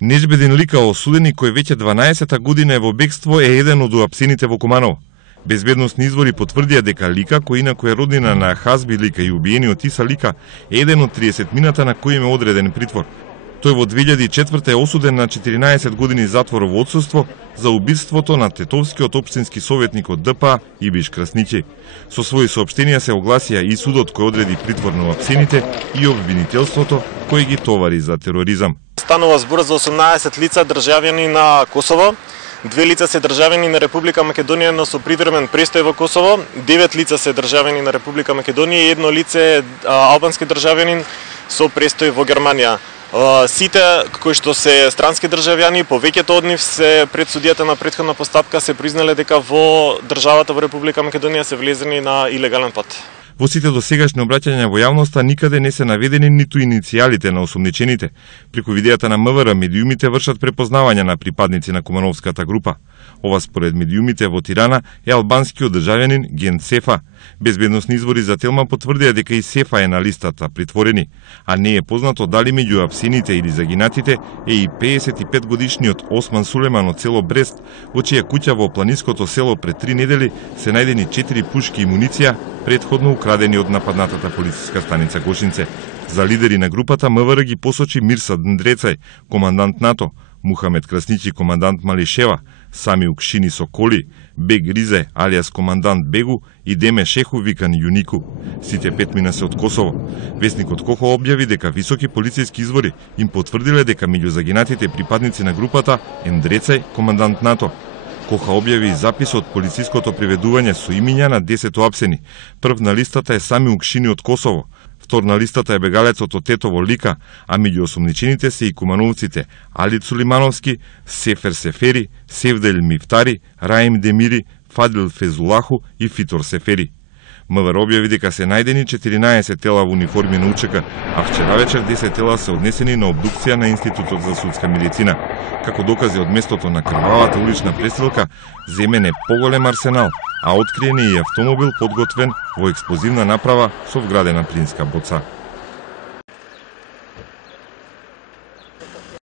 Нежбеден лика осудени кој веќе 12-та година е во бегство е еден од уапсените во Куманово. Безбедносни извори потврдија дека Лика, кој инаку е роднина на Хазби Лика и убиениот Иса Лика, е еден од 30 мината на кој им е одреден притвор. Тој во 2004 е осуден на 14 години затвор во отсуство за убиството на тетовскиот општински советник од ДПА Ибиш Красничи. Со своји соопштенија се огласија и судот кој одреди притвор на уапсените и обвинителството кој ги товари за тероризам. Станува збор за 18 лица државјани на Косово. 2 лица се државјани на Република Македонија, но со привремен престој во Косово. 9 лица се државјани на Република Македонија и 1 лице е албански државјанин со престој во Германија. Сите кои што се странски државјани, повеќето од нив се пред судијата на претходна постапка се признале дека во државата во Република Македонија се влезени на илегален пат. Во сите досегашни обраќања во јавноста никаде не се наведени ниту иницијалите на осумничените. Преку видеата на МВР медиумите вршат препознавање на припадници на кумановската група. Ова според медиумите во Тирана е албанскиот државјанин Ген Сефа. Безбедносни извори за Телма потврдија дека и Сефа е на листата притворени, а не е познато дали меѓу апсените или загинатите е и 55 годишниот Осман Сулеман од село Брест, во чија куќа во планинското село пред 3 недели се најдени 4 пушки и муниција, предходно украдени од нападнатата полициска станица Гошинце. За лидери на групата МВР ги посочи Мирсад Ндрецај, командант НАТО, Мухамед Красничи, командант Малишева, Сами Укшини Соколи, Бег Ризе, алијас командант Бегу и Деме Шеху, викан Јунику. Сите 5 мина се од Косово. Весникот Кохо објави дека високи полициски извори им потврдиле дека меѓу загинатите припадници на групата е Ндрецај, командант НАТО. Коха објави запис од полициското приведување со имиња на 10 апсени. Прв на листата е Сами Укшини од Косово. Втор на листата е бегалецот од Тетово Лика, а меѓу осумничените се и кумановците Алид Сулимановски, Сефер Сефери, Севдел Мифтари, Раим Демири, Фадил Фезулаху и Фитор Сефери. МВР објави дека се најдени 14 тела во униформи на УЧК, а вчера вечер 10 тела се однесени на обдукција на Институтот за судска медицина. Како докази од местото на крвавата улична престрелка, земен е поголем арсенал, а откриен е и автомобил подготвен во експлозивна направа со вградена плинска боца.